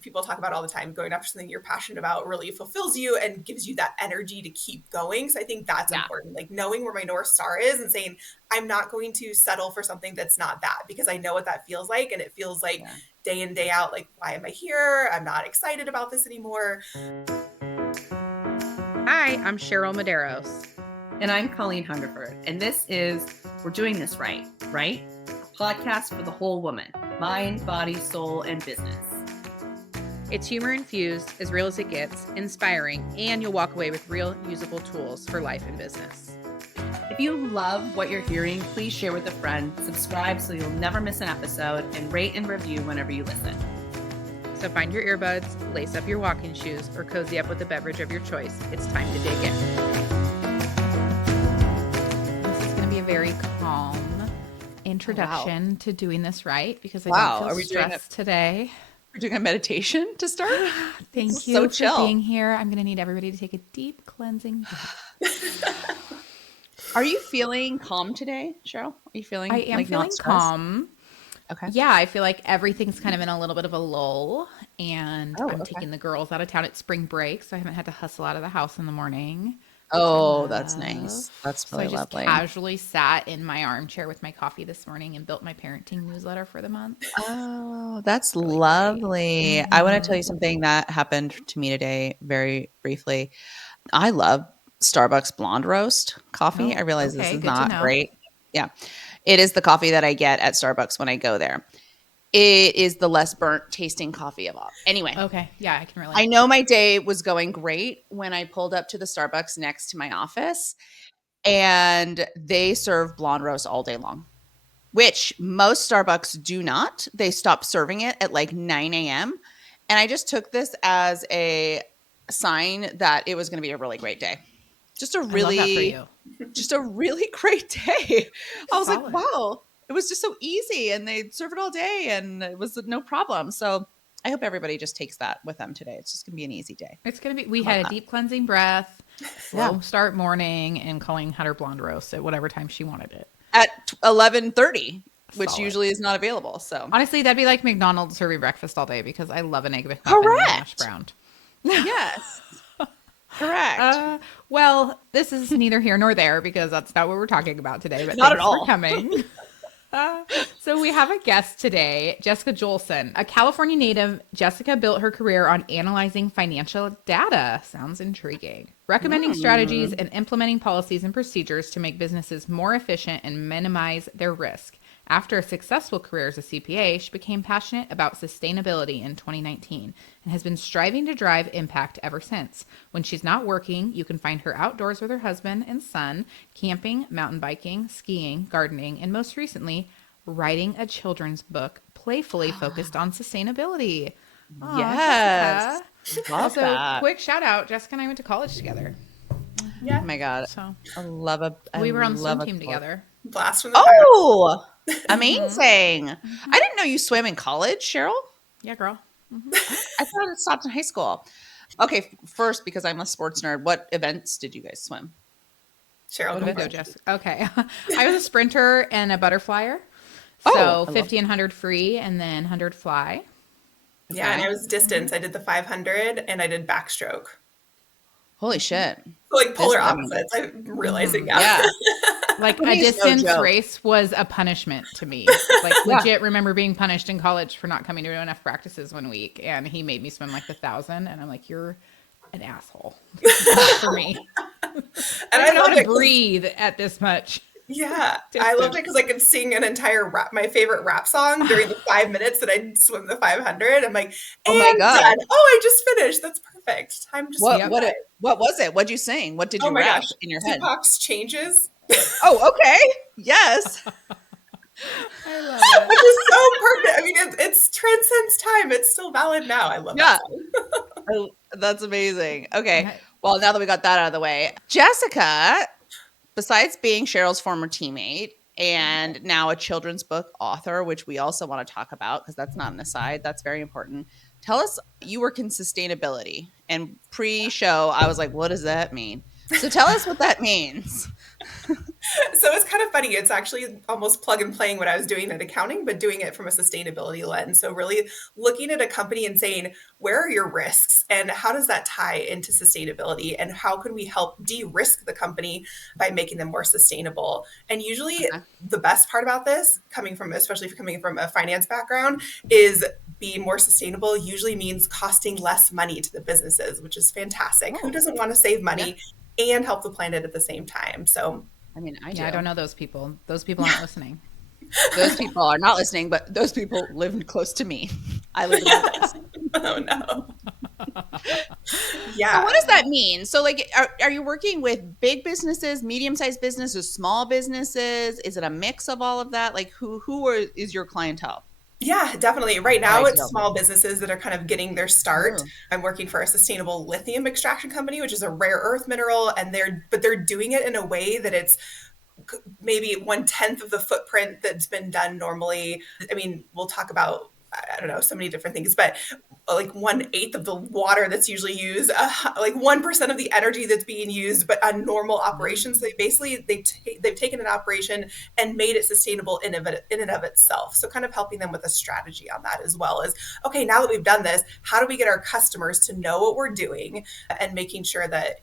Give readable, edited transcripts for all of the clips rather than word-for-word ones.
People talk about all the time, going after something you're passionate about really fulfills you and gives you that energy to keep going. So I think that's important, like knowing where my North Star is and saying, I'm not going to settle for something that's not that, because I know what that feels like. And it feels like day in, day out, like, why am I here? I'm not excited about this anymore. Hi, I'm Cheryl Medeiros. And I'm Colleen Hungerford. And this is We're Doing This Right, right? A podcast for the whole woman, mind, body, soul, and business. It's humor infused, as real as it gets, inspiring, and you'll walk away with real usable tools for life and business. If you love what you're hearing, please share with a friend, subscribe so you'll never miss an episode, and rate and review whenever you listen. So find your earbuds, lace up your walking shoes, or cozy up with a beverage of your choice. It's time to dig in. This is going to be a very calm introduction to doing this right, because I don't feel stressed today. We're doing a meditation to start? Thank you for being here. I'm going to need everybody to take a deep cleansing breath. Are you feeling calm today, Cheryl? Are you feeling I am feeling calm. Okay. Yeah, I feel like everything's kind of in a little bit of a lull, and I'm taking the girls out of town at spring break, so I haven't had to hustle out of the house in the morning. Oh, that's nice. That's really So lovely. I just casually sat in my armchair with my coffee this morning and built my parenting newsletter for the month. Oh, that's really lovely. I want to tell you something that happened to me today very briefly. I love Starbucks blonde roast coffee. I realize this is not great. Yeah. It is the coffee that I get at Starbucks when I go there. It is the less burnt tasting coffee of all. Anyway. Okay. Yeah, I can relate. I know my day was going great when I pulled up to the Starbucks next to my office, and they serve blonde roast all day long, which most Starbucks do not. They stop serving it at like 9 a.m. And I just took this as a sign that it was going to be a really great day. Just a really great day. I was like, wow, it was just so easy, and they serve it all day, and it was no problem. So I hope everybody just takes that with them today. It's just going to be an easy day. It's going to be, we had a deep cleansing breath, slow start morning, and Colleen had her blonde roast at whatever time she wanted it. At 11:30, which usually is not available. So honestly, that'd be like McDonald's serving breakfast all day, because I love an egg McMuffin and hash brown. Yes. Correct. Well, this is neither here nor there, because that's not what we're talking about today. But not thanks at all. For coming. So we have a guest today, Jessica Joelson, a California native. Jessica built her career on analyzing financial data. Sounds intriguing. Recommending strategies and implementing policies and procedures to make businesses more efficient and minimize their risk. After a successful career as a CPA, she became passionate about sustainability in 2019 and has been striving to drive impact ever since. When she's not working, you can find her outdoors with her husband and son, camping, mountain biking, skiing, gardening, and most recently, writing a children's book playfully focused on sustainability. Yes. Also, quick shout out, Jessica and I went to college together. Yeah. Oh my God. So we were on the swim team together. Blast from the past. Amazing. I didn't know you swam in college, Cheryl. Yeah, girl. I thought it stopped in high school. Okay, first, because I'm a sports nerd, what events did you guys swim? Cheryl, go, Jessica. Okay. I was a sprinter and a butterflyer. So 50 and 100 free, and then 100 fly. Yeah, and I was distance. I did the 500 and I did backstroke. Holy shit. So like polar opposites, I'm realizing now. Yeah. Like a distance race was a punishment to me. Like legit remember being punished in college for not coming to enough practices one week. And he made me swim like the 1,000. And I'm like, you're an asshole. Not for me. And I don't know how to breathe at this much. Yeah. I loved it because I could sing an entire my favorite rap song during the 5 minutes that I swim the 500. I'm like, oh my God. Done. Oh, I just finished. That's perfect. I'm just what was it? What'd you sing? What did you rap in your head? Tupac's Changes. Oh, okay. Yes. I love it. Which is so perfect. I mean, it's transcends time. It's still valid now. I love that song. That's amazing. Okay. Well, now that we got that out of the way, Jessica, besides being Cheryl's former teammate and now a children's book author, which we also want to talk about because that's not an aside, that's very important. Tell us, you work in sustainability, and pre-show, I was like, what does that mean? So tell us what that means. So it's kind of funny. It's actually almost plug and playing what I was doing in accounting, but doing it from a sustainability lens. So really looking at a company and saying, where are your risks and how does that tie into sustainability? And how can we help de-risk the company by making them more sustainable? And usually Okay. the best part about this, especially coming from a finance background, is being more sustainable usually means costing less money to the businesses, which is fantastic. Who Oh, doesn't want to save yeah. money and help the planet at the same time? So I mean, I Yeah, I don't do. know those people. Those people aren't listening. Those people are not listening, but those people live close to me. I live in the woods. oh no. So what Yeah. does that mean? So like are you working with big businesses, medium-sized businesses, small businesses? Is it a mix of all of that? Like is your clientele? Yeah, definitely. Right Or now, it's ideal? small businesses that are kind of getting their start. Oh, I'm working for a sustainable lithium extraction company, which is a rare earth mineral, and they're doing it in a way that it's maybe 1/10 of the footprint that's been done normally. I mean, we'll talk about, I don't know, so many different things, but like 1/8 of the water that's usually used, like 1% of the energy that's being used, but on normal operations, they basically they've taken an operation and made it sustainable in and of itself. So kind of helping them with a strategy on that, as well as, okay, now that we've done this, how do we get our customers to know what we're doing and making sure that,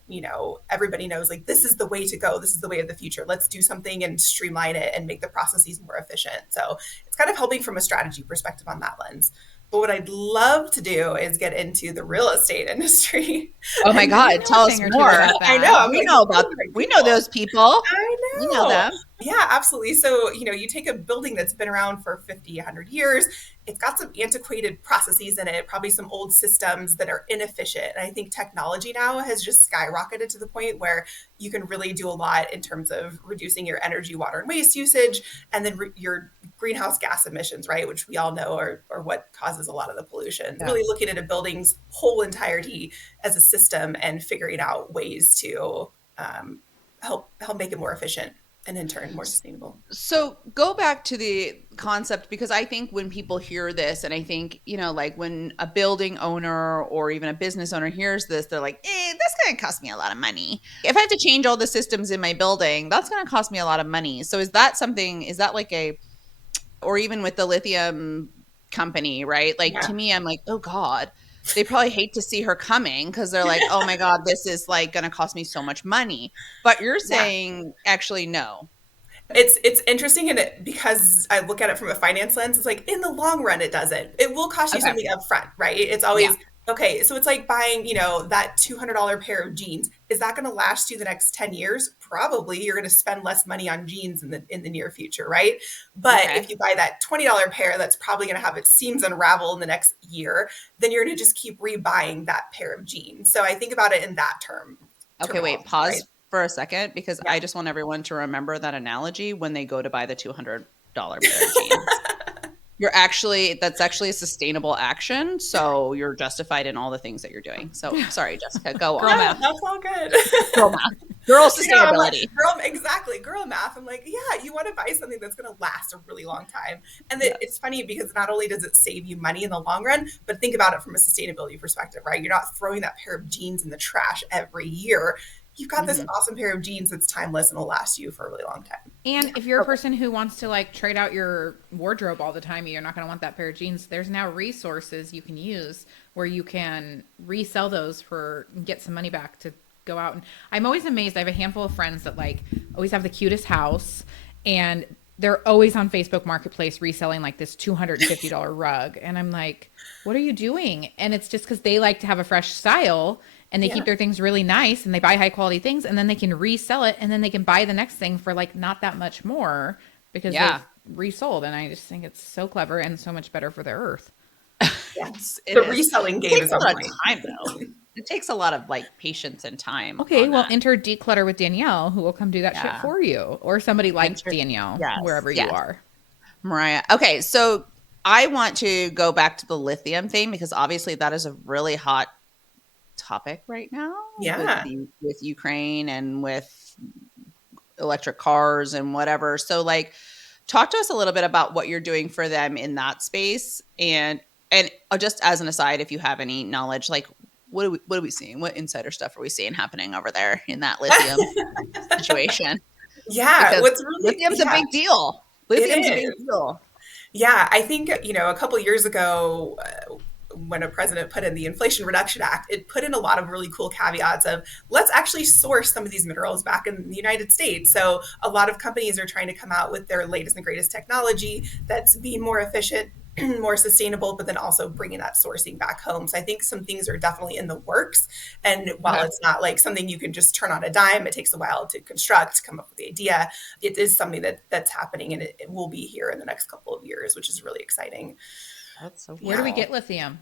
everybody knows, like, this is the way to go, this is the way of the future, let's do something and streamline it and make the processes more efficient. So it's kind of helping from a strategy perspective on that lens. But what I'd love to do is get into the real estate industry. oh my And I God, know a tell us thing or two more. about I know, that. I'm like, those are the right We know people. those people. I We know know. them. Yeah, absolutely. So, you take a building that's been around for 50, 100 years, it's got some antiquated processes in it, probably some old systems that are inefficient. And I think technology now has just skyrocketed to the point where you can really do a lot in terms of reducing your energy, water, and waste usage, and then your greenhouse gas emissions, right? Which we all know are what causes a lot of the pollution. Yeah. Really looking at a building's whole entirety as a system and figuring out ways to help make it more efficient and in turn more sustainable. So go back to the concept, because I think when people hear this, and I think, like when a building owner or even a business owner hears this, they're like, that's going to cost me a lot of money. If I have to change all the systems in my building, that's going to cost me a lot of money. So is that like or even with the lithium company, right? Like Yeah. to me, I'm like, oh God, they probably hate to see her coming because they're like, oh my God, this is like going to cost me so much money. But you're Yeah. saying actually, no. It's interesting, and because I look at it from a finance lens, it's like in the long run it doesn't. It will cost you Okay. something up front, right? It's Yeah. always okay. So it's like buying, that $200 pair of jeans. Is that going to last you the next 10 years? Probably. You're going to spend less money on jeans in the near future, right? But Okay. if you buy that $20 pair that's probably going to have its seams unravel in the next year, then you're going to just keep rebuying that pair of jeans. So I think about it in that Okay, wait, terminology, right? pause for a second, because Yeah. I just want everyone to remember that analogy when they go to buy the $200 pair of jeans. That's actually a sustainable action. So you're justified in all the things that you're doing. So sorry, Jessica, go Girl on. Yeah, math. that's all good. Girl math. Girl I'm like, sustainability. exactly, girl math. I'm like, yeah, you want to buy something that's going to last a really long time. And it's Yes. funny because not only does it save you money in the long run, but think about it from a sustainability perspective, right? You're not throwing that pair of jeans in the trash every year. You've got this Hmm. awesome pair of jeans that's timeless and will last you for a really long time. And if you're a person who wants to like trade out your wardrobe all the time, you're not going to want that pair of jeans. There's now resources you can use where you can resell those for get some money back to go out. And I'm always amazed. I have a handful of friends that like always have the cutest house, and they're always on Facebook Marketplace reselling like this $250 rug. And I'm like, what are you doing? And it's just because they like to have a fresh style and they Yeah. keep their things really nice and they buy high quality things, and then they can resell it, and then they can buy the next thing for like not that much more because Yeah. they've resold. And I just think it's so clever and so much better for the earth. Yes. It The is. reselling It game takes is a on lot of point. time though. It takes a lot of like patience and time Okay, on well, that. enter declutter with Danielle, who will come do that shit Yeah. for you, or somebody like Enter- Danielle, Yes. wherever you Yes. are. Mariah. Okay, so I want to go back to the lithium thing because obviously that is a really hot topic right now Yeah. with Ukraine and with electric cars and whatever. So like talk to us a little bit about what you're doing for them in that space, and just as an aside, if you have any knowledge, like what are we seeing? What insider stuff are we seeing happening over there in that lithium situation? Yeah, because what's really lithium's a big deal. it Lithium's a big is. deal. Yeah, I think, a couple years ago, when a president put in the Inflation Reduction Act, it put in a lot of really cool caveats of let's actually source some of these minerals back in the United States. So a lot of companies are trying to come out with their latest and greatest technology that's being more efficient, more sustainable, but then also bringing that sourcing back home. So I think some things are definitely in the works. And while Okay. it's not like something you can just turn on a dime, it takes a while to construct, come up with the idea. It is something that's happening, and it will be here in the next couple of years, which is really exciting. That's so Where do we cool. get lithium?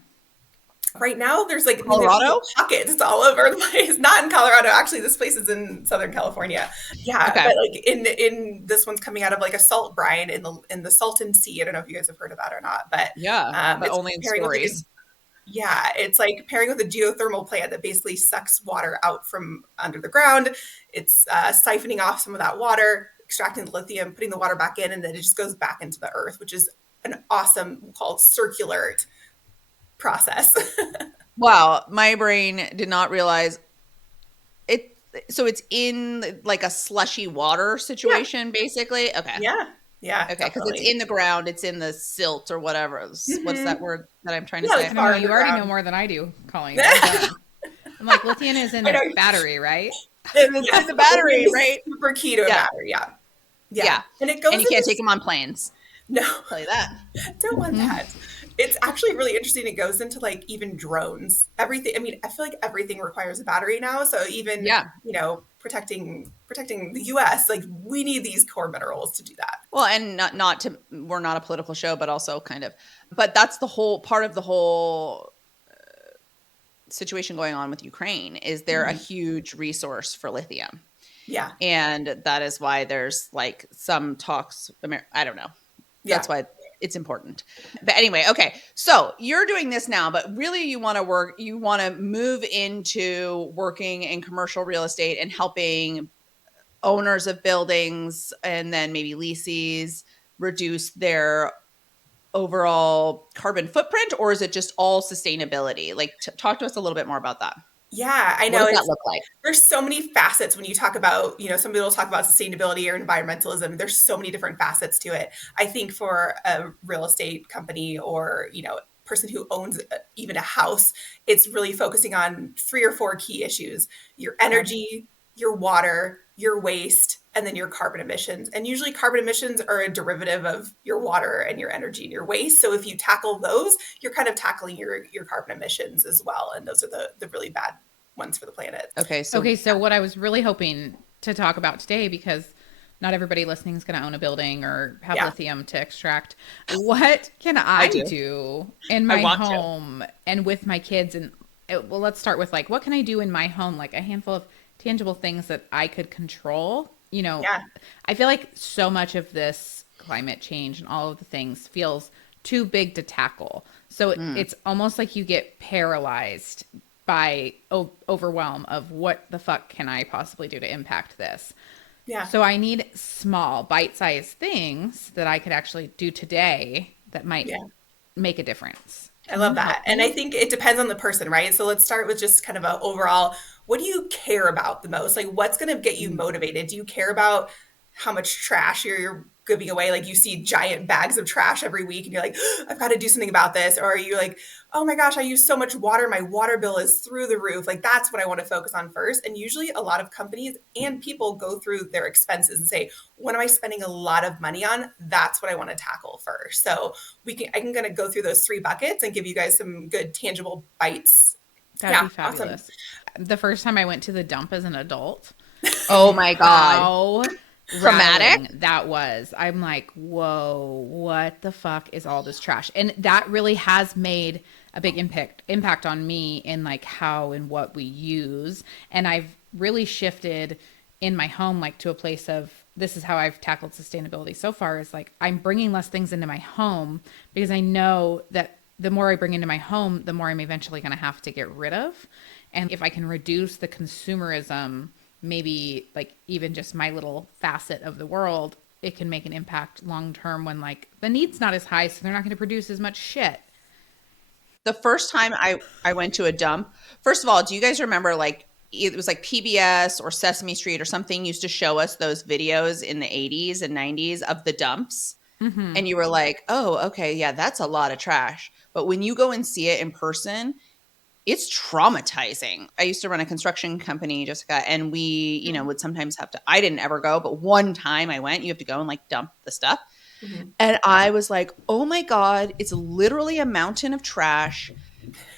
Right now, there's like, there's Colorado? little pockets. It's all over the place. Not in Colorado. Actually, this place is in Southern California. Yeah, Okay. but like in this one's coming out of like a salt brine in the Salton Sea. I don't know if you guys have heard of that or not, but Yeah, but it's only in pairing with like stories. it's like pairing with a geothermal plant that basically sucks water out from under the ground. It's siphoning off some of that water, extracting the lithium, putting the water back in, and then it just goes back into the earth, which is an awesome, called circular process. Wow, my brain did not realize it. So it's in like a slushy water Yeah, situation, basically. Okay. yeah, yeah, Okay, because it's definitely. in the ground, it's in the silt or whatever. What's that Hmm. word that I'm trying to Yeah, like I say? don't far know. You already know underground. more than I do, Colleen. Well I done. I'm like, lithium is in know. a battery, right? It's in Yes, the lithium battery, is right? super key to a Yeah, battery. Yeah, yeah, yeah. and it And goes you in can't take this. them on planes. No, Tell you that. don't want that. It's actually really interesting. It goes into like even drones. Everything. I mean, I feel like everything requires a battery now. So even Yeah. protecting the U.S. like we need these core minerals to do that. Well, and not to we're not a political show, but also kind of. But that's the whole part of the whole situation going on with Ukraine is they're a Mhm. huge resource for lithium. Yeah, And that is why there's like some talks. I don't know. That's yeah, why it's important. But anyway, okay. So you're doing this now, but really you want to work, you want to move into working in commercial real estate and helping owners of buildings and then maybe leases reduce their overall carbon footprint, or is it just all sustainability? Like talk to us a little bit more about that. yeah. I What know does that it's look like? there's so many facets when you talk about, some people talk about sustainability or environmentalism. There's so many different facets to it. I think for a real estate company or, person who owns even a house, it's really focusing on three or four key issues: your Okay. energy, your water, your waste, and then your carbon emissions. And usually carbon emissions are a derivative of your water and your energy and your waste. So if you tackle those, you're kind of tackling your carbon emissions as well. And those are the really bad ones for the planet. Okay. So Okay, so what I was really hoping to talk about today, because not everybody listening is going to own a building or have Yeah. lithium to extract. What can I I do. do in I my want to. home and with my kids? And well, let's start with like, what can I do in my home? Like a handful of tangible things that I could control. Yeah. I feel like so much of this climate change and all of the things feels too big to tackle. So Mm. it's almost like you get paralyzed by overwhelm of what the fuck can I possibly do to impact this. Yeah. So I need small bite-sized things that I could actually do today that might Yeah. make a difference. I Can love you help that. And I me? think it depends on the person, right? So let's start with just kind of a overall, what do you care about the most? Like what's going to get you Mm. motivated? Do you care about how much trash you're giving away? Like you see giant bags of trash every week and you're like, I've got to do something about this. Or are you like, oh my gosh, I use so much water. My water bill is through the roof. Like that's what I want to focus on first. And usually a lot of companies and people go through their expenses and say, what am I spending a lot of money on? That's what I want to tackle first. So I can kind of go through those three buckets and give you guys some good tangible bites. That'd Yeah, be awesome. fabulous. The first time I went to the dump as an adult, Oh my God. how Traumatic. rattling that was. I'm like, whoa, what the fuck is all this trash? And that really has made a big impact on me in like how and what we use. And I've really shifted in my home like to a place of this is how I've tackled sustainability so far is like I'm bringing less things into my home because I know that the more I bring into my home, the more I'm eventually going to have to get rid of. And if I can reduce the consumerism, maybe like even just my little facet of the world, it can make an impact long term when like the need's not as high, so they're not going to produce as much shit. The first time I went to a dump, first of all, do you guys remember like it was like PBS or Sesame Street or something used to show us those videos in the 80s and 90s of the dumps. Mm-hmm. And you were like, oh, okay, yeah, that's a lot of trash. But when you go and see it in person, it's traumatizing. I used to run a construction company, Jessica, and we, you know, would sometimes have to, I didn't ever go, but one time I went, you have to go and like dump the stuff. Mm-hmm. And I was like, oh my God, it's literally a mountain of trash.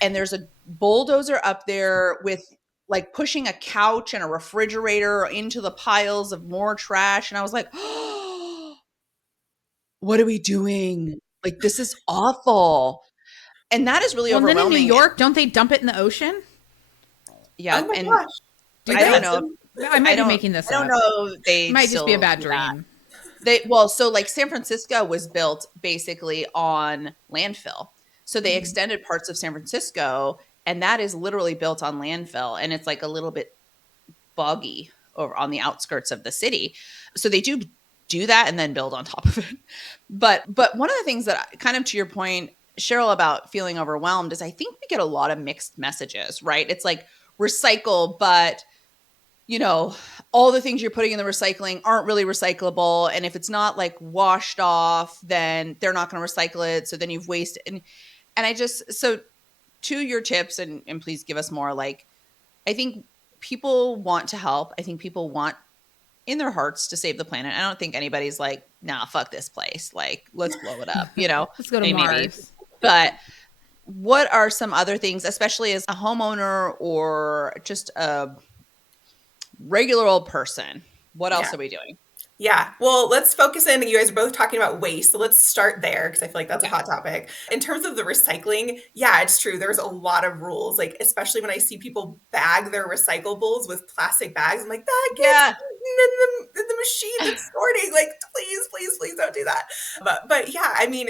And there's a bulldozer up there with like pushing a couch and a refrigerator into the piles of more trash. And I was like, oh, what are we doing? Like, this is awful. And that is really Well, and then in New overwhelming. York, don't they dump it in the ocean? Yeah. Oh my And gosh. Do I don't they? know. I might be making this I don't up. know if they It might just be a still bad do that. dream. So like San Francisco was built basically on landfill. So they extended parts of San Francisco, and that is literally built on landfill, and it's like a little bit boggy over on the outskirts of the city. So they do that and then build on top of it. But one of the things that kind of to your point, Cheryl, about feeling overwhelmed is I think we get a lot of mixed messages, right? It's like recycle, but you know, all the things you're putting in the recycling aren't really recyclable. And if it's not like washed off, then they're not going to recycle it. So then you've wasted. And I just, so to your tips, and please give us more, like, I think people want to help. I think people want in their hearts to save the planet. I don't think anybody's like, nah, fuck this place. Like, let's blow it up, you know? Let's go to Maybe. Mars. But what are some other things, especially as a homeowner or just a regular old person? What else are we doing? Yeah. Well, let's focus in. You guys are both talking about waste. So let's start there because I feel like that's a hot topic. In terms of the recycling, yeah, it's true. There's a lot of rules, like, especially when I see people bag their recyclables with plastic bags. I'm like, that gets in the machine that's sorting. Like, please, please, please don't do that. But yeah, I mean,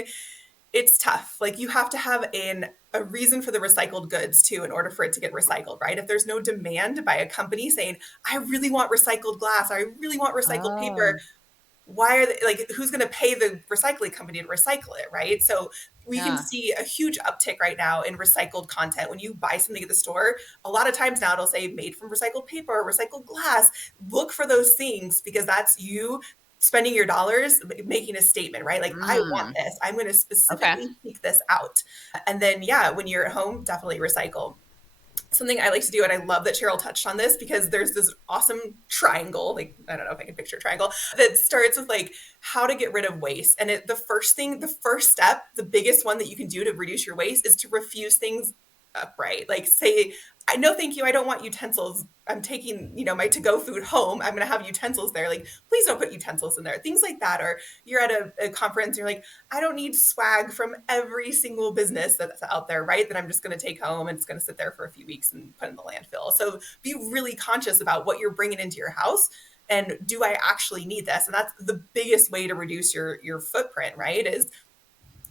it's tough. Like, you have to have a reason for the recycled goods too in order for it to get recycled, right? If there's no demand by a company saying, I really want recycled glass, I really want recycled paper, why are they, like, who's going to pay the recycling company to recycle it, right? So we can see a huge uptick right now in recycled content. When you buy something at the store, a lot of times now it'll say made from recycled paper or recycled glass. Look for those things because that's you spending your dollars, making a statement, right? Like, I want this. I'm going to specifically seek this out. And then, yeah, when you're at home, definitely recycle. Something I like to do, and I love that Cheryl touched on this because there's this awesome triangle, like, I don't know if I can picture a triangle, that starts with like how to get rid of waste. And the first step, the biggest one that you can do to reduce your waste is to refuse things upright. Like, say, I no, thank you. I don't want utensils. I'm taking, my to-go food home. I'm going to have utensils there. Like, please don't put utensils in there. Things like that. Or you're at a conference, you're like, I don't need swag from every single business that's out there, right? That I'm just going to take home and it's going to sit there for a few weeks and put in the landfill. So be really conscious about what you're bringing into your house. And do I actually need this? And that's the biggest way to reduce your footprint, right? Is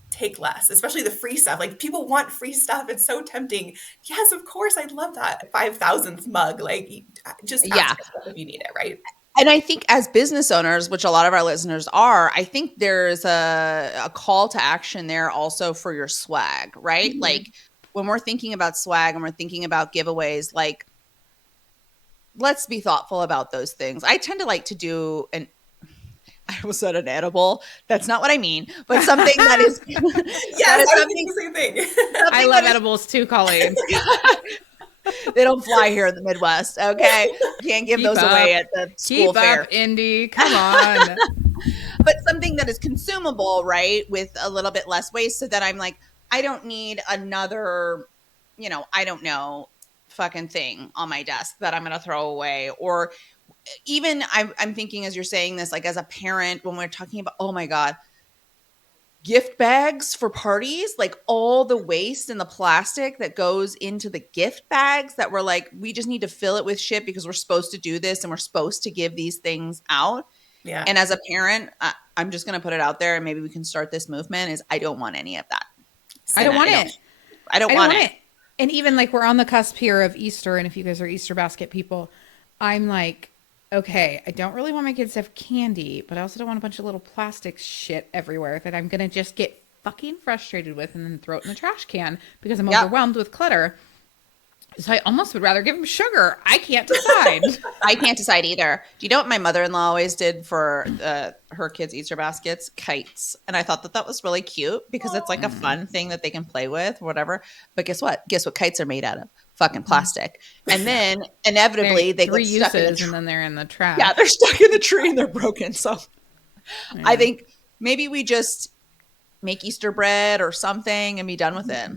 take less, especially the free stuff. Like, people want free stuff. It's so tempting. Yes, of course. I'd love that 5,000th mug. Like, just ask yourself if you need it, right? And I think as business owners, which a lot of our listeners are, I think there's a call to action there also for your swag, right? Mm-hmm. Like, when we're thinking about swag and we're thinking about giveaways, like, let's be thoughtful about those things. I tend to like to do I almost said an edible. That's not what I mean, but something that is. Yes, I was thinking the same thing. I love edibles too, Colleen. They don't fly here in the Midwest. Okay, can't give those away at the school fair. Keep up, Indy. Come on. But something that is consumable, right, with a little bit less waste, so that I'm like, I don't need another, I don't know, fucking thing on my desk that I'm going to throw away. Or even I'm thinking, as you're saying this, like, as a parent, when we're talking about, oh my God, gift bags for parties, like all the waste and the plastic that goes into the gift bags that we're like, we just need to fill it with shit because we're supposed to do this and we're supposed to give these things out. Yeah. And as a parent, I'm just going to put it out there, and maybe we can start this movement, is I don't want any of that. I don't want it. I don't want it. And even like, we're on the cusp here of Easter. And if you guys are Easter basket people, I'm like, okay, I don't really want my kids to have candy, but I also don't want a bunch of little plastic shit everywhere that I'm going to just get fucking frustrated with and then throw it in the trash can because I'm overwhelmed with clutter. So I almost would rather give them sugar. I can't decide. I can't decide either. Do you know what my mother-in-law always did for her kids' Easter baskets? Kites. And I thought that was really cute because it's like a fun thing that they can play with, whatever. But guess what? Guess what kites are made out of? Fucking plastic. And then inevitably they get stuck in the tree. And then they're in the trash. Yeah, they're stuck in the tree and they're broken. So I think maybe we just make Easter bread or something and be done with it.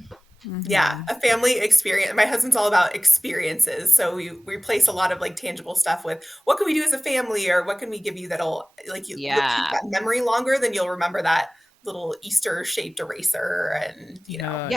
Yeah, a family experience. My husband's all about experiences. So we replace a lot of like tangible stuff with what can we do as a family, or what can we give you that'll like you'll keep that memory longer than you'll remember that little Easter shaped eraser. And you know,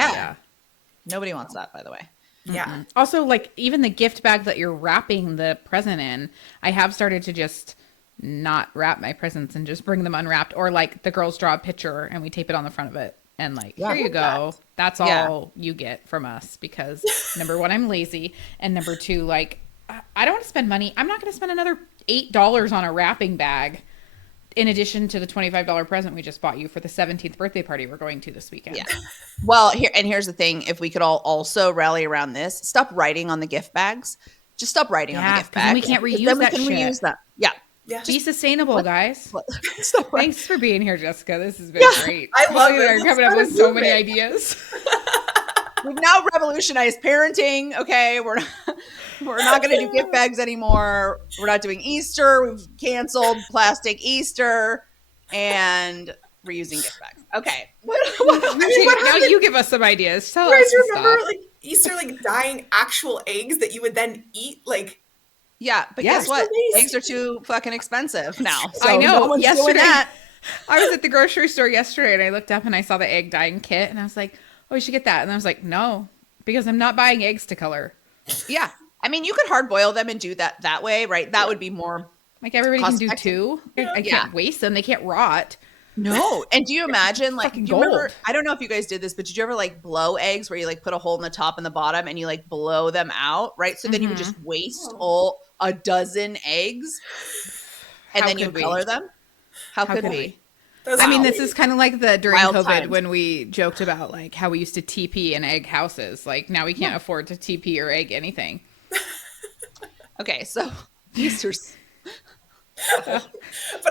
nobody wants that, by the way. Yeah. Also, like even the gift bag that you're wrapping the present in, I have started to just not wrap my presents and just bring them unwrapped, or like the girls draw a picture and we tape it on the front of it. And like, here you go. That's all you get from us because number one, I'm lazy. And number two, like, I don't want to spend money. I'm not going to spend another $8 on a wrapping bag in addition to the $25 present we just bought you for the 17th birthday party we're going to this weekend. Yeah. Well, here's the thing. If we could all also rally around this, stop writing on the gift bags. Just stop writing on the gift bags. Then we can't reuse that shit. Reuse them. Yeah. Yeah. Be sustainable, guys. Thanks for being here, Jessica. This has been great. I love it. You're coming up with so many ideas. We've now revolutionized parenting. Okay, we're not going to do gift bags anymore. We're not doing Easter. We've canceled plastic Easter and reusing gift bags. Okay. Now you give us some ideas. Tell us. You guys remember like Easter, like dyeing actual eggs that you would then eat, like. Yeah, but guess what? Eggs are too fucking expensive now. So I know. No one's yesterday, doing that. I was at the grocery store yesterday and I looked up and I saw the egg dyeing kit and I was like, oh, we should get that. And I was like, no, because I'm not buying eggs to color. Yeah. I mean, you could hard boil them and do that way, right? That would be more like everybody can do two. I can't waste them. They can't rot. No. And do you imagine like, gold. I don't know if you guys did this, but did you ever like blow eggs where you like put a hole in the top and the bottom and you like blow them out, right? So then you would just waste a dozen eggs and then you color them. How could we? I mean, this is kind of like during COVID times. when we joked about like how we used to TP in egg houses. Like now we can't afford to TP or egg anything. Okay, so Easter's. But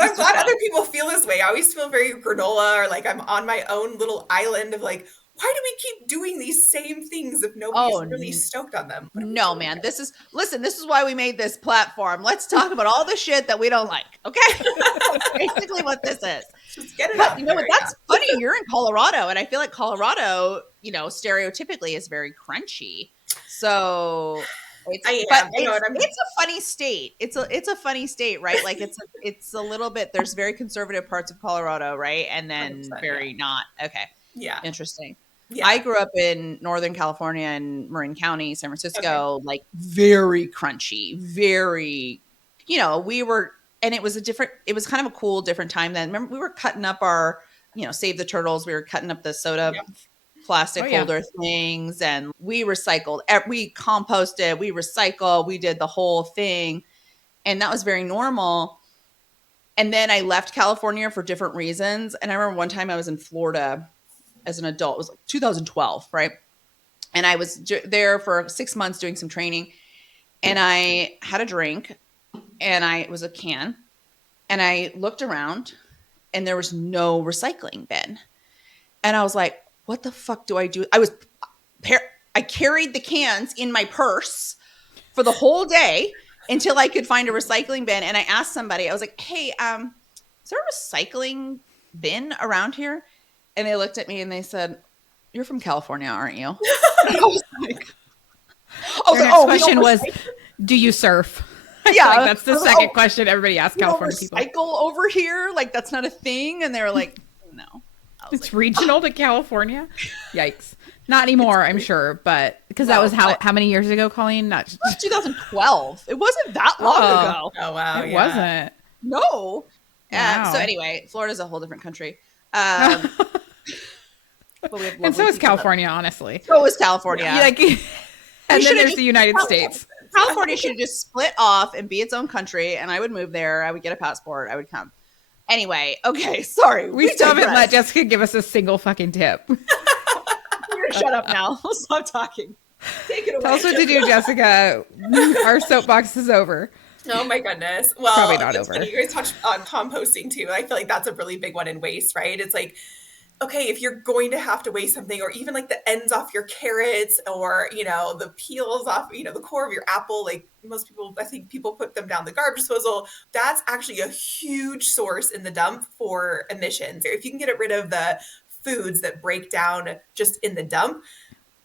I'm glad other people feel this way. I always feel very granola, or like I'm on my own little island of like, why do we keep doing these same things if nobody's really stoked on them? No, man. This is why we made this platform. Let's talk about all the shit that we don't like. Okay. That's basically what this is. Just get it but out. You know what? That's funny. You're in Colorado, and I feel like Colorado, stereotypically is very crunchy. So it's a funny state. It's a funny state, right? Like it's a little bit, there's very conservative parts of Colorado, right? And then very not. Okay. Yeah. Interesting. Yeah. I grew up in Northern California in Marin County, San Francisco, like very crunchy, very, and it was kind of a cool, different time then. Remember, we were cutting up our, Save the Turtles. We were cutting up the soda plastic holder things, and we recycled, we composted, we recycle, we did the whole thing. And that was very normal. And then I left California for different reasons. And I remember one time I was in Florida as an adult. It was like 2012, right? And I was there for 6 months doing some training. And I had a drink, and it was a can. And I looked around, and there was no recycling bin. And I was like, what the fuck do I do? I carried the cans in my purse for the whole day until I could find a recycling bin. And I asked somebody, I was like, hey, is there a recycling bin around here? And they looked at me and they said, you're from California, aren't you? And I was like, next question was, do you surf? Yeah. Like that's the second question everybody asks California people. Recycle over here? Like that's not a thing? And they were like, no. It's regional to California? Yikes. Not anymore, I'm sure, but because that was how many years ago, Colleen? Not 2012. It wasn't that long ago. Oh wow. It wasn't. No. Wow. So anyway, Florida's a whole different country. But and so is California, honestly. So is California. And then there's the United States. California should just split off and be its own country, and I would move there. I would get a passport. I would come. Anyway, okay, sorry. We still haven't let Jessica give us a single fucking tip. You're shut up now. I'll stop talking. Take it away. Tell us what to do, Jessica. Our soapbox is over. Oh my goodness. Probably Well, not it's over. funny you guys touched on composting too. I feel like that's a really big one in waste, right? It's like, okay, if you're going to have to waste something, or even like the ends off your carrots, or, you know, the peels off, you know, the core of your apple, like most people, I think people put them down the garbage disposal. That's actually a huge source in the dump for emissions. If you can get rid of the foods that break down just in the dump,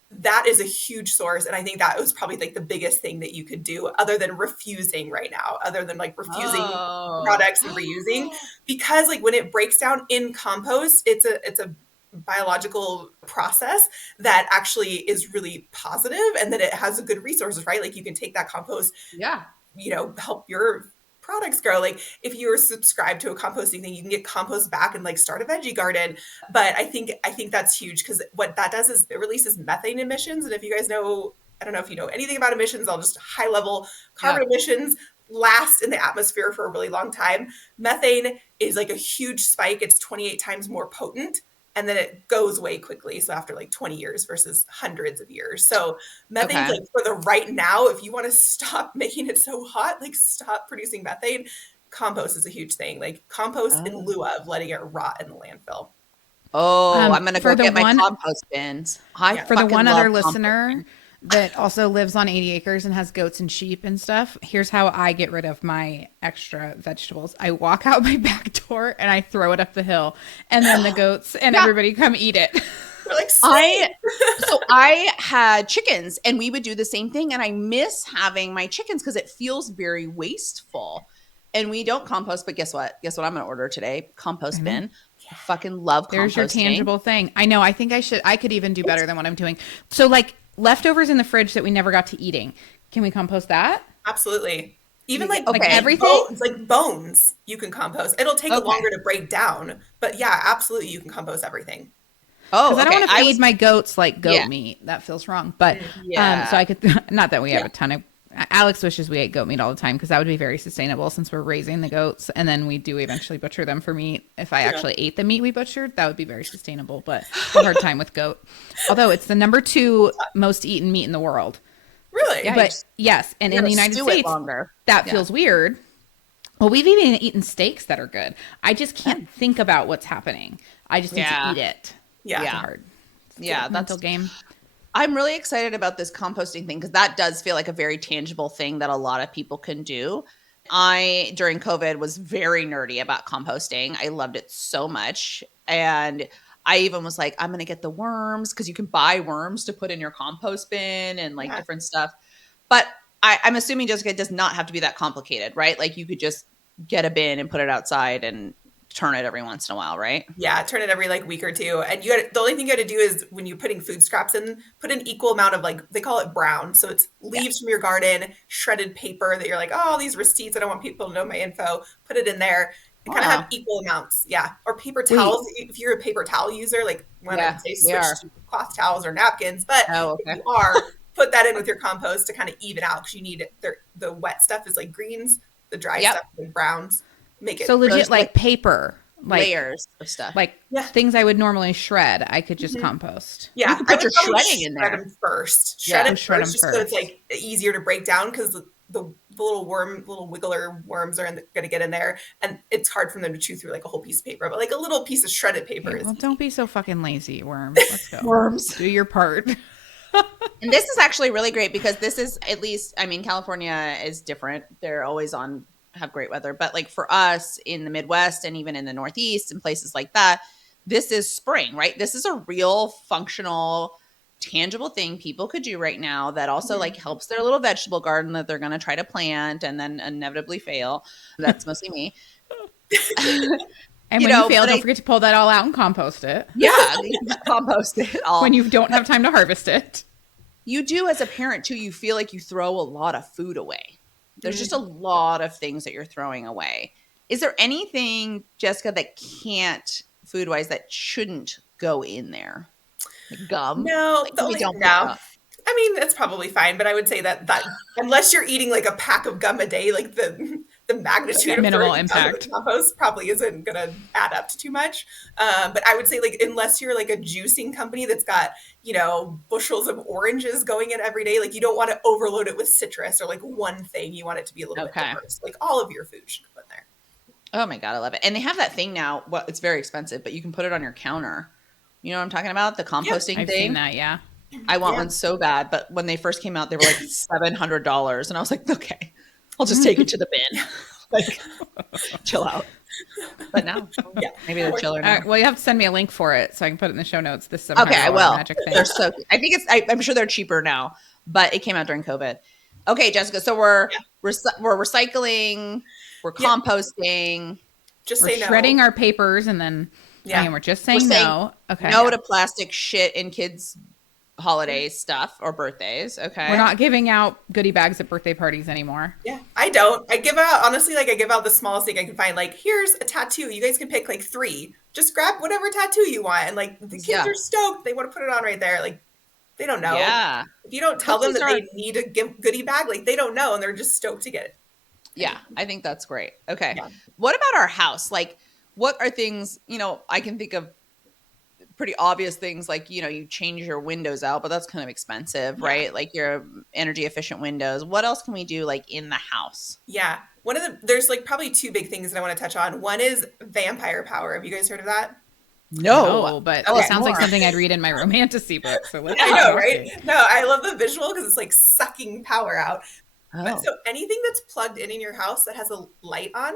that is a huge source. And I think that was probably like the biggest thing that you could do, other than refusing right now, other than like refusing Oh. products and reusing, because like when it breaks down in compost, it's a biological process that actually is really positive, and that it has a good resources, right? Like you can take that compost, Yeah. you know, help your products grow. Like if you're subscribed to a composting thing, you can get compost back and like start a veggie garden. But I think that's huge, because what that does is it releases methane emissions. And if you guys know, I don't know if you know anything about emissions, I'll just high level. Carbon emissions last in the atmosphere for a really long time. Methane is like a huge spike. It's 28 times more potent, and then it goes away quickly. So after like 20 years versus hundreds of years. So methane's Okay. like for the right now, if you want to stop making it so hot, like stop producing methane, compost is a huge thing. Like compost in lieu of letting it rot in the landfill. Oh, I'm gonna For go the get my one- compost bins. I Yeah. For the fucking one love other composting. listener that also lives on 80 acres and has goats and sheep and stuff, here's how I get rid of my extra vegetables. I walk out my back door and I throw it up the hill, and then the goats and everybody come eat it. We're like, I had chickens, and we would do the same thing, and I miss having my chickens because it feels very wasteful. And we don't compost, but guess what? Guess what I'm going to order today? Compost bin. I fucking love composting. There's your tangible thing. I know. I think I could even do better than what I'm doing. So like leftovers in the fridge that we never got to eating. Can we compost that? absolutely. Even like, Okay. Everything? bones, you can compost. It'll take longer to break down, but yeah, absolutely, you can compost everything. Oh, Because I don't okay. want to feed my goats like goat Yeah. meat. That feels wrong. But Yeah. so I could, not that we have a ton of, Alex wishes we ate goat meat all the time, because that would be very sustainable since we're raising the goats. And then we do eventually butcher them for meat. If I actually ate the meat we butchered, that would be very sustainable. But a hard time with goat. Although it's the number 2 most eaten meat in the world. Really? Yeah. But yes, and in the United States, that feels weird. Well, we've even eaten steaks that are good. I just can't think about what's happening. I just need to eat it. Yeah. It's hard. Yeah, Mental game. I'm really excited about this composting thing, because that does feel like a very tangible thing that a lot of people can do. I, during COVID, was very nerdy about composting. I loved it so much. And I even was like, I'm going to get the worms, because you can buy worms to put in your compost bin and like different stuff. But I'm assuming, Jessica, it does not have to be that complicated, right? Like you could just get a bin and put it outside and turn it every once in a while, right? Yeah, turn it every like week or two. And the only thing you got to do is when you're putting food scraps in, put an equal amount of, like, they call it brown. So it's leaves from your garden, shredded paper that you're like, oh, these receipts, I don't want people to know my info. Put it in there and kind of have equal amounts. Yeah. Or paper towels. If you're a paper towel user, like when I say switch to cloth towels or napkins, but if you are, put that in with your compost to kind of even out, because you need the wet stuff is like greens, the dry stuff is browns. Make it so legit, like paper, like layers of stuff, like things I would normally shred. I could just compost. Yeah, you could put your shredding in there. Shred them first. Shred them first, just so it's like easier to break down, because the little wiggler worms are going to get in there, and it's hard for them to chew through like a whole piece of paper. But like a little piece of shredded paper is. Well, don't be so fucking lazy, worms. Let's go. Worms, do your part. And this is actually really great, because this is, at least, I mean, California is different. They're always have great weather, but like for us in the Midwest and even in the Northeast and places like that, this is spring, right? This is a real functional, tangible thing people could do right now that also like helps their little vegetable garden that they're going to try to plant and then inevitably fail. That's mostly me. And when you fail, don't forget to pull that all out and compost it. Yeah, compost it all. When you don't have time to harvest it. You do, as a parent too, you feel like you throw a lot of food away. There's just a lot of things that you're throwing away. Is there anything, Jessica, that can't, food-wise, that shouldn't go in there? Like gum? No, like, no. I mean, it's probably fine, but I would say that unless you're eating like a pack of gum a day, like the magnitude of minimal throwing out impact the compost probably isn't going to add up to too much. But I would say, like, unless you're like a juicing company that's got, you know, bushels of oranges going in every day, like you don't want to overload it with citrus or like one thing. You want it to be a little bit diverse. Like all of your food should go in there. Oh my God, I love it. And they have that thing now. Well, it's very expensive, but you can put it on your counter. You know what I'm talking about? The composting thing. I've seen that, yeah. I want one so bad, but when they first came out, they were like $700, and I was like, okay, I'll just take it to the bin. Like, chill out. But now, maybe they're chiller now. Well, you have to send me a link for it so I can put it in the show notes. This $700 okay, I will. Magic thing. They're so. I think I'm sure they're cheaper now, but it came out during COVID. Okay, Jessica. So we're recycling, we're composting, we're shredding our papers, and then we're just saying no. Okay, no to plastic shit in kids' holiday stuff or birthdays. Okay, we're not giving out goodie bags at birthday parties anymore. Yeah, I don't. I give out, honestly, like I give out the smallest thing I can find. Like, here's a tattoo. You guys can pick like 3. Just grab whatever tattoo you want. And like the kids are stoked. They want to put it on right there. Like they don't know. Yeah. If you don't tell them that they need a goodie bag, like they don't know, and they're just stoked to get it. Yeah, I think that's great. Okay. Yeah. What about our house? Like, what are things, you know, I can think of pretty obvious things like, you know, you change your windows out, but that's kind of expensive, right? Like your energy efficient windows. What else can we do like in the house? Yeah. There's like probably 2 big things that I want to touch on. One is vampire power. Have you guys heard of that? No, but it sounds like something I'd read in my romantasy book. So let's I know, right? No, I love the visual because it's like sucking power out. But so anything that's plugged in your house that has a light on,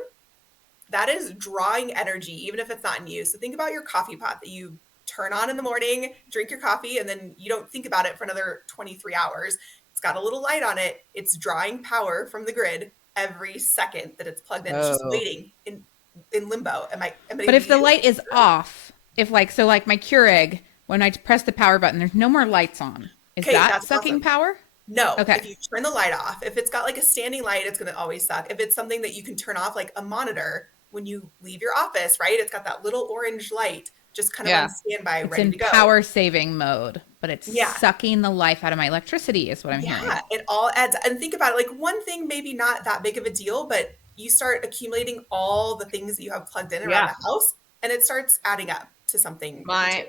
that is drawing energy, even if it's not in use. So think about your coffee pot that you turn on in the morning, drink your coffee, and then you don't think about it for another 23 hours. It's got a little light on it. It's drawing power from the grid every second that it's plugged in. It's just waiting in limbo. But if the light is off, if my Keurig, when I press the power button, there's no more lights on. Is that sucking power? No. Okay. If you turn the light off, if it's got like a standing light, it's going to always suck. If it's something that you can turn off, like a monitor, when you leave your office, right? It's got that little orange light just kind of on standby, ready to go. It's in power saving mode, but it's sucking the life out of my electricity is what I'm hearing. Yeah, it all adds. And think about it, like one thing maybe not that big of a deal, but you start accumulating all the things that you have plugged in around the house, and it starts adding up to something. My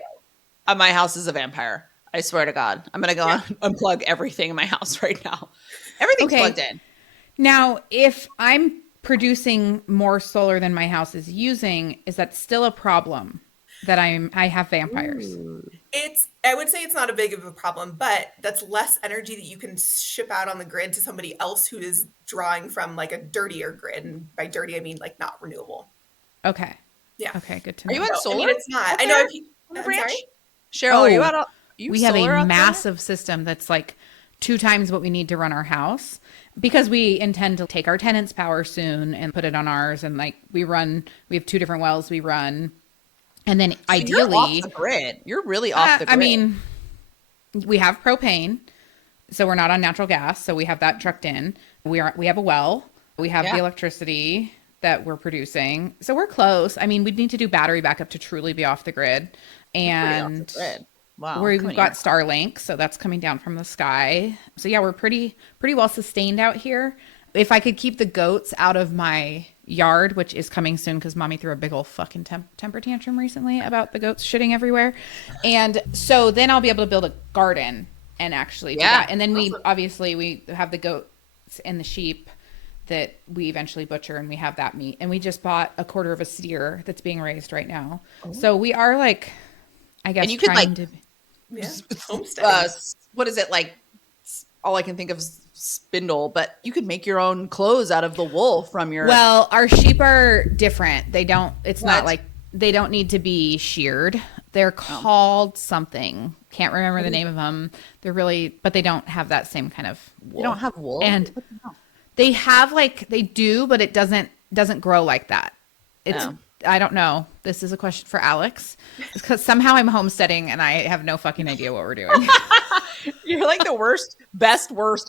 house is a vampire. I swear to God. I'm going to go unplug everything in my house right now. Everything's plugged in. Now, if I'm producing more solar than my house is using, is that still a problem that I have vampires? I would say it's not a big of a problem, but that's less energy that you can ship out on the grid to somebody else who is drawing from like a dirtier grid. And by dirty, I mean like not renewable. Okay. Yeah. Okay, good to know. Are you on solar? I mean, it's not. I know if you... I'm sorry? Cheryl, are you out? We have a massive system that's like 2 times what we need to run our house because we intend to take our tenants' power soon and put it on ours. And like we have 2 different wells we run. And then ideally, you're off the grid. You're really off the grid. I mean, we have propane, so we're not on natural gas. So we have that trucked in. We have a well. We have the electricity that we're producing. So we're close. I mean, we'd need to do battery backup to truly be off the grid. And wow, we've got Starlink, so that's coming down from the sky. So yeah, we're pretty well sustained out here. If I could keep the goats out of my yard, which is coming soon because mommy threw a big old fucking temper tantrum recently about the goats shitting everywhere. And so then I'll be able to build a garden and actually do that. And then we have the goats and the sheep that we eventually butcher, and we have that meat. And we just bought a quarter of a steer that's being raised right now. Oh. So we are like, I guess, and you could homestead. What is it like? All I can think of is spindle, but you could make your own clothes out of the wool from your. Well, our sheep are different. They don't. It's not like they don't need to be sheared. They're called something. Can't remember the name of them. They're really, but they don't have that same kind of wool. They don't have wool, and they have they do, but it doesn't grow like that. It's. I don't know. This is a question for Alex because somehow I'm homesteading and I have no fucking idea what we're doing. You're like the worst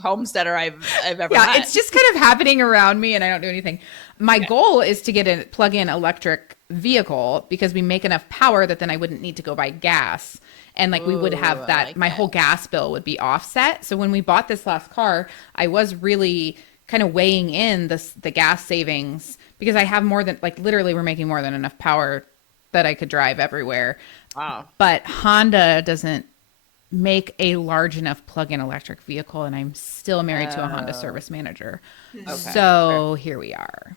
homesteader I've ever met. It's just kind of happening around me and I don't do anything. My goal is to get a plug-in electric vehicle because we make enough power that then I wouldn't need to go buy gas. And we would have that, whole gas bill would be offset. So when we bought this last car, I was really kind of weighing in the gas savings, because I have more than, like, literally we're making more than enough power that I could drive everywhere. Wow. But Honda doesn't make a large enough plug-in electric vehicle, and I'm still married to a Honda service manager. Okay. So here we are.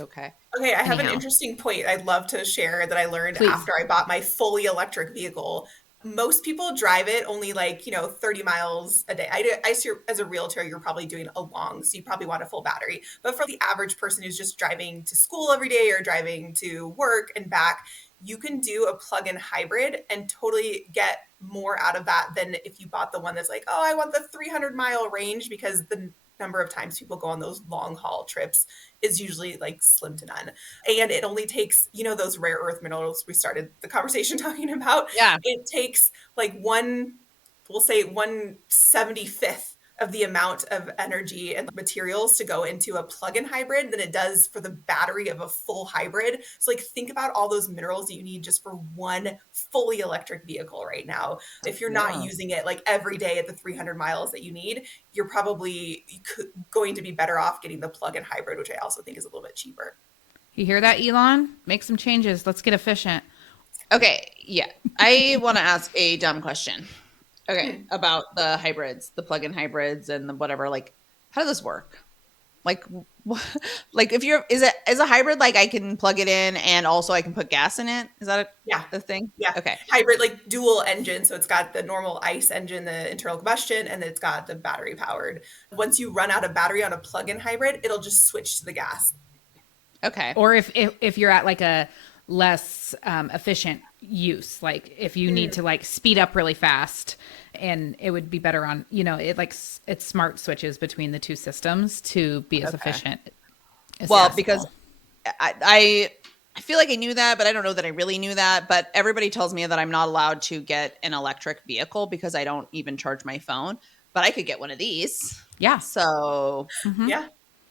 Okay. Okay, I have an Anyhow. interesting point I'd love to share that I learned Please. after I bought my fully electric vehicle. Most people drive it only 30 miles a day. I see as a realtor, you're probably doing a long, so you probably want a full battery. But for the average person who's just driving to school every day or driving to work and back, you can do a plug-in hybrid and totally get more out of that than if you bought the one that's like, oh, I want the 300-mile range, because the number of times people go on those long haul trips is usually like slim to none. And it only takes, those rare earth minerals we started the conversation talking about. Yeah. It takes like we'll say 1/75th of the amount of energy and materials to go into a plug-in hybrid than it does for the battery of a full hybrid. So like, think about all those minerals that you need just for one fully electric vehicle right now. If you're not using it like every day at the 300 miles that you need, you're probably going to be better off getting the plug-in hybrid, which I also think is a little bit cheaper. You hear that, Elon? Make some changes. Let's get efficient. Okay. Yeah. I want to ask a dumb question. Okay. About the hybrids, the plug-in hybrids and the whatever, like, how does this work? Like, like is a hybrid, like I can plug it in and also I can put gas in it? Is that the thing? Yeah. Okay. Hybrid, like dual engine. So it's got the normal ICE engine, the internal combustion, and it's got the battery powered. Once you run out of battery on a plug-in hybrid, it'll just switch to the gas. Okay. Or if you're at like a less efficient use, like if you need to like speed up really fast, and it would be better on, it smart switches between the two systems to be as efficient as possible. Because I feel like I knew that, but I don't know that I really knew that. But everybody tells me that I'm not allowed to get an electric vehicle because I don't even charge my phone. But I could get one of these. Yeah. So Yeah.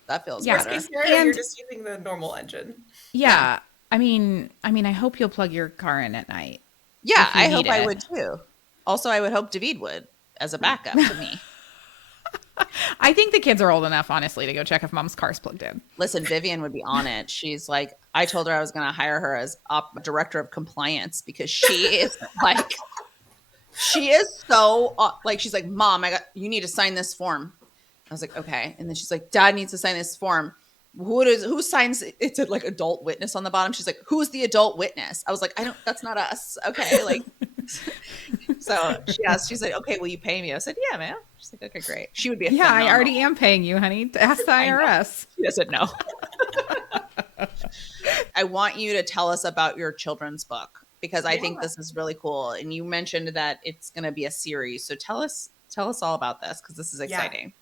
that feels Worst better. case scenario, you're just using the normal engine. Yeah. I mean, I hope you'll plug your car in at night. Yeah, I hope I would too. Also, I would hope David would as a backup to me. I think the kids are old enough, honestly, to go check if mom's car's plugged in. Listen, Vivian would be on it. She's like, I told her I was going to hire her as director of compliance because she is like, she is so like, she's like, Mom, you need to sign this form. I was like, okay. And then she's like, Dad needs to sign this form. Who signs it? It's like adult witness on the bottom. She's like, who's the adult witness? I was like, that's not us. Okay. Like, so she asked, she's like, okay, will you pay me? I said, yeah, man. She's like, okay, great. She would be I already am paying you, honey. Ask the IRS. She doesn't know. I want you to tell us about your children's book because I think this is really cool. And you mentioned that it's going to be a series. So tell us all about this because this is exciting. Yeah.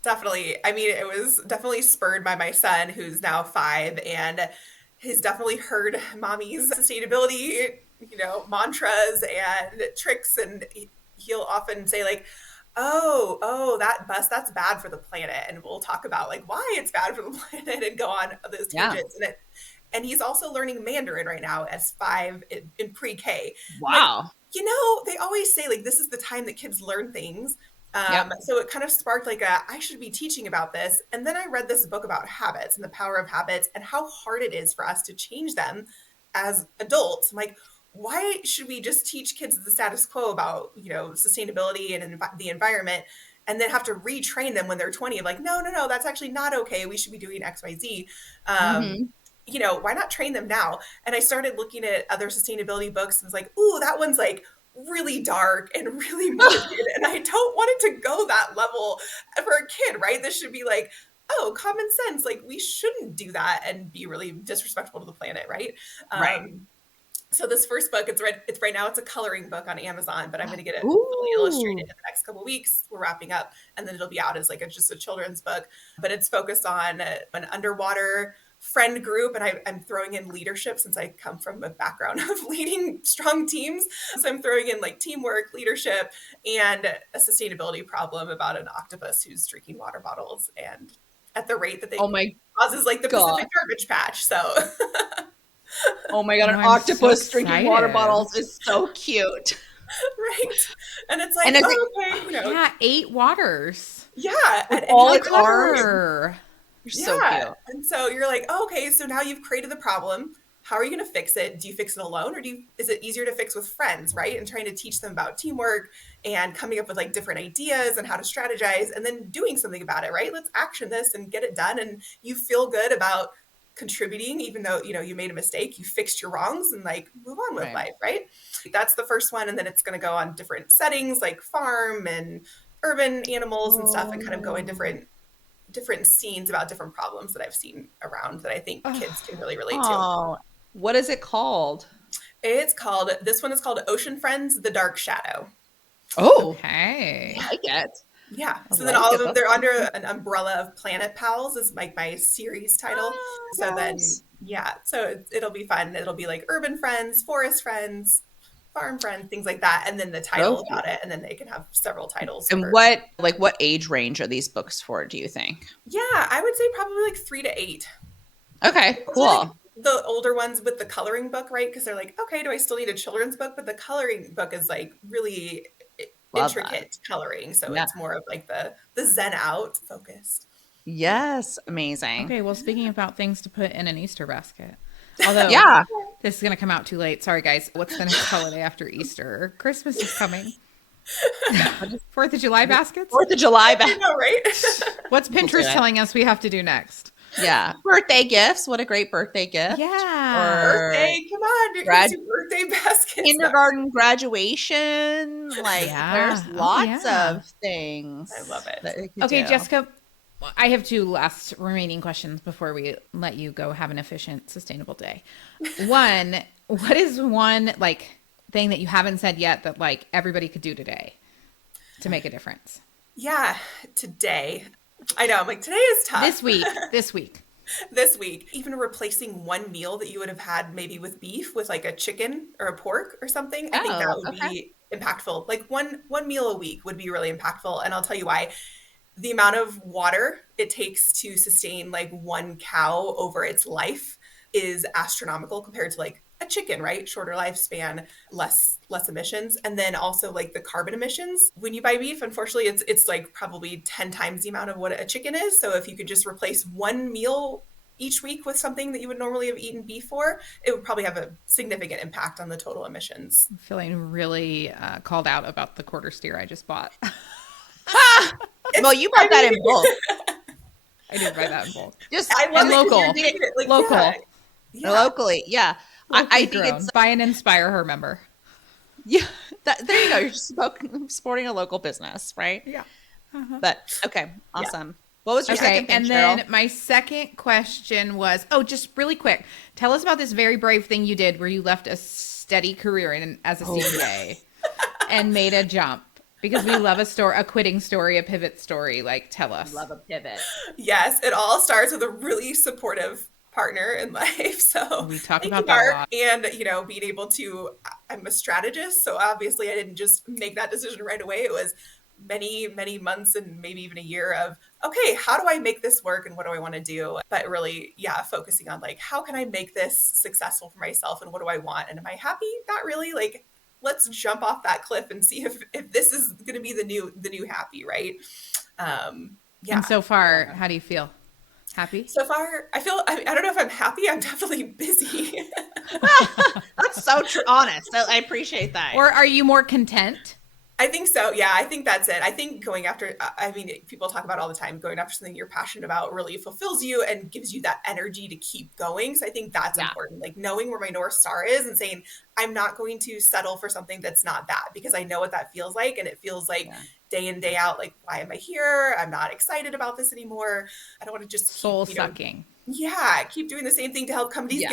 Definitely. I mean, it was definitely spurred by my son, who's now 5, and has definitely heard mommy's sustainability, mantras and tricks. And he'll often say like, oh, that bus, that's bad for the planet. And we'll talk about like why it's bad for the planet and go on those tangents. And he's also learning Mandarin right now as 5 in pre-K. Wow. Like, they always say like, this is the time that kids learn things. So it kind of sparked like I should be teaching about this. And then I read this book about habits and the power of habits and how hard it is for us to change them as adults. I'm like, why should we just teach kids the status quo about, sustainability and the environment and then have to retrain them when they're 20? I'm like, no, that's actually not okay. We should be doing X, Y, Z. Why not train them now? And I started looking at other sustainability books and was like, ooh, that one's like really dark and really morbid. And I don't want it to go that level for a kid, right? This should be like, oh, common sense. Like we shouldn't do that and be really disrespectful to the planet, right? Right. So this first book, it's right now, it's a coloring book on Amazon, but I'm going to get it fully illustrated in the next couple of weeks. We're wrapping up, and then it'll be out as like just a children's book. But it's focused on an underwater friend group, and I'm throwing in leadership since I come from a background of leading strong teams. So I'm throwing in like teamwork, leadership, and a sustainability problem about an octopus who's drinking water bottles, and at the rate that they causes like the Pacific garbage patch. So. Oh my God, an octopus drinking water bottles is so cute. Right. And it's like, And as it, oh, okay, Yeah, 8 waters. yeah. with And all how its arms, Clever. you're so yeah. cute. And so you're like, oh, okay, so now you've created the problem. How are you going to fix it? Do you fix it alone, or is it easier to fix with friends, right? And trying to teach them about teamwork and coming up with like different ideas and how to strategize and then doing something about it, right? Let's action this and get it done. And you feel good about contributing, even though, you made a mistake, you fixed your wrongs and like move on with Right. life, right? That's the first one. And then it's going to go on different settings like farm and urban animals and stuff, and kind of go in different scenes about different problems that I've seen around that I think kids can really relate to. Oh, what is it called? This one is called Ocean Friends, The Dark Shadow. Oh, Okay. I like it. Yeah. I So then like all it. of them, That's they're under an umbrella of Planet Pals is like my series title. So then, yes. yeah, so it'll be fun. It'll be like urban friends, forest friends, farm friends, things like that. And then the So title cute. about it. And then they can have several titles And for, what age range are these books for, do you think? yeah, I would say probably like 3 to 8. Okay, Those are like cool. the older ones with the coloring book, right? Because they're like, okay, do I still need a children's book? But the coloring book is like really Love that. intricate coloring, so Yeah. it's more of like the zen out focused. Yes, amazing. Okay, well, speaking about things to put in an Easter basket. Although Yeah. this is going to come out too late. Sorry, guys. What's the next holiday after Easter? Christmas is coming. 4th of July baskets? 4th of July. I know, right? What's We'll do Pinterest it. telling us we have to do next? Yeah. Birthday gifts. What a great birthday gift. Yeah. Or Birthday, come on, you're grad- gonna do birthday baskets. kindergarten graduation. Like there's Yeah. Oh, lots yeah. of things. I love it. that you could Okay, do. Jessica, I have 2 last remaining questions before we let you go have an efficient, sustainable day. One, what is one like thing that you haven't said yet that like everybody could do today to make a difference? Yeah, today. I know, I'm like, today is tough. This week. This week, even replacing one meal that you would have had maybe with beef with like a chicken or a pork or something, I think that Oh, would okay. be impactful. Like one meal a week would be really impactful. And I'll tell you why. The amount of water it takes to sustain like one cow over its life is astronomical compared to like a chicken, right? Shorter lifespan, less emissions. And then also like the carbon emissions. When you buy beef, unfortunately, it's like probably 10 times the amount of what a chicken is. So if you could just replace one meal each week with something that you would normally have eaten beef for, it would probably have a significant impact on the total emissions. I'm feeling really called out about the quarter steer I just bought. Well, you bought that in bulk. I did buy that in bulk. Just I love And it 'cause local. you're doing it, like, Local. yeah. locally. Yeah. I Locally think grown. it's Buy an Inspire Her member. yeah. There you go. You're just supporting a local business, right? Yeah. But okay, awesome. What was your Okay, second thing, and Cheryl? then my second question was, just really quick. Tell us about this very brave thing you did where you left a steady career as a CPA and made a jump. Because we love a quitting story, a pivot story. Like, tell us. Love a pivot. Yes, it all starts with a really supportive partner in life. So We talk thank about you, that a Mark. lot. And, being able to, I'm a strategist. So obviously I didn't just make that decision right away. It was many, many months and maybe even a year of, okay, how do I make this work and what do I want to do? But really, yeah, focusing on like, how can I make this successful for myself and what do I want? And am I happy? Not really. Like, let's jump off that cliff and see if this is going to be the new happy, right? Yeah. And so far, how do you feel? Happy? So far, I don't know if I'm happy. I'm definitely busy. That's so honest. I appreciate that. Or are you more content? I think so. Yeah, I think that's it. I think going after, I mean, people talk about all the time, going after something you're passionate about really fulfills you and gives you that energy to keep going. So I think that's important. Like knowing where my North Star is and saying, I'm not going to settle for something that's not that because I know what that feels like. And it feels like day in, day out, like, why am I here? I'm not excited about this anymore. I don't want to just soul sucking. Keep doing the same thing to help companies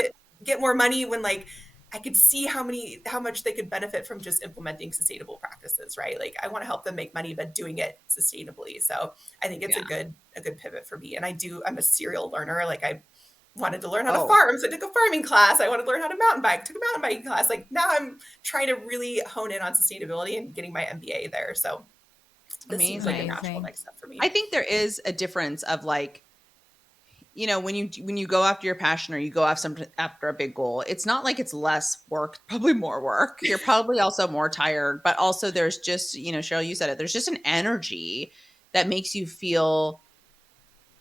get more money when like, I could see how much they could benefit from just implementing sustainable practices, right? Like I want to help them make money, but doing it sustainably. So I think it's a good pivot for me. And I'm a serial learner. Like I wanted to learn how to farm. So I took a farming class. I wanted to learn how to mountain bike, took a mountain biking class. Like now I'm trying to really hone in on sustainability and getting my MBA there. So this seems like a natural next step for me. I think there is a difference of like, you know, when you go after your passion or you go after a big goal, it's not like it's less work, probably more work. You're probably also more tired, but also there's just, you know, Cheryl, you said it, there's just an energy that makes you feel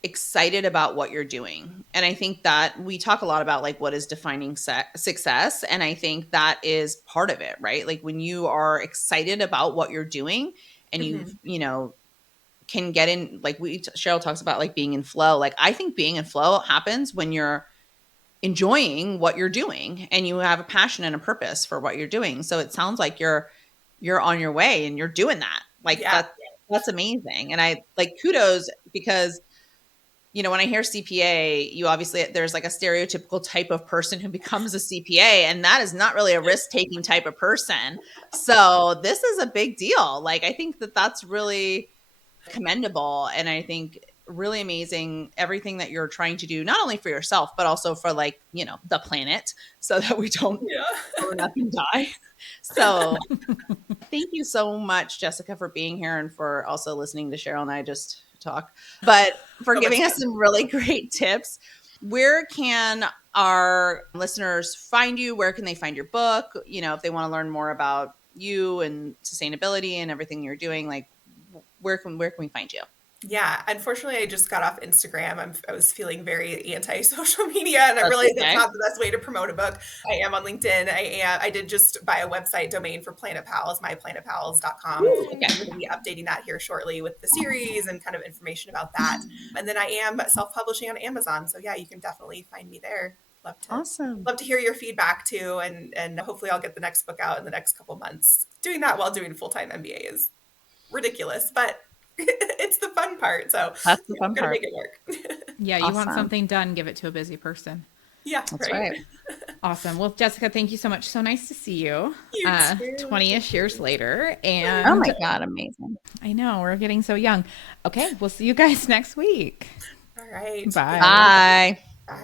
excited about what you're doing. And I think that we talk a lot about like what is defining success. And I think that is part of it, right? Like when you are excited about what you're doing and you know, can get in, like Cheryl talks about like being in flow. Like I think being in flow happens when you're enjoying what you're doing and you have a passion and a purpose for what you're doing. So it sounds like you're on your way and you're doing that. Like that's amazing. And I like kudos because, you know, when I hear CPA, you obviously, there's like a stereotypical type of person who becomes a CPA, and that is not really a risk-taking type of person. So this is a big deal. Like, I think that that's really commendable. And I think really amazing everything that you're trying to do, not only for yourself, but also for like, you know, the planet so that we don't burn up and die. So thank you so much, Jessica, for being here and for also listening to Cheryl and I just talk, but for giving us some really great tips. Where can our listeners find you? Where can they find your book? You know, if they want to learn more about you and sustainability and everything you're doing, like where can we find you? Yeah, unfortunately, I just got off Instagram. I was feeling very anti-social media, and I realized that's not the best way to promote a book. I am on LinkedIn. I did just buy a website domain for Planet Pals, myplanetpals.com. I'm going to be updating that here shortly with the series and kind of information about that. And then I am self-publishing on Amazon. So yeah, you can definitely find me there. Love to hear your feedback too. And hopefully I'll get the next book out in the next couple months. Doing that while doing full-time MBA is ridiculous, but it's the fun part. So that's the fun part. Make it work. Yeah, you want something done, give it to a busy person. Yeah, that's right. Awesome. Well, Jessica, thank you so much. So nice to see you. 20-ish years later. And oh my God, amazing. I know, we're getting so young. Okay, we'll see you guys next week. All right. Bye. Bye.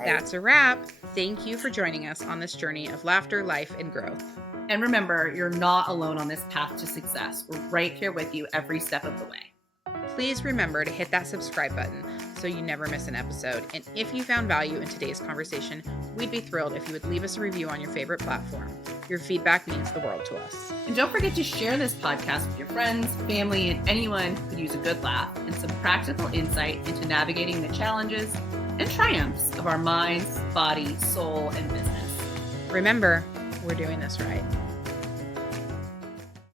That's a wrap. Thank you for joining us on this journey of laughter, life, and growth. And remember, you're not alone on this path to success. We're right here with you every step of the way. Please remember to hit that subscribe button so you never miss an episode. And if you found value in today's conversation, we'd be thrilled if you would leave us a review on your favorite platform. Your feedback means the world to us. And don't forget to share this podcast with your friends, family, and anyone who could use a good laugh and some practical insight into navigating the challenges and triumphs of our minds, body, soul, and business. Remember, we're doing this right.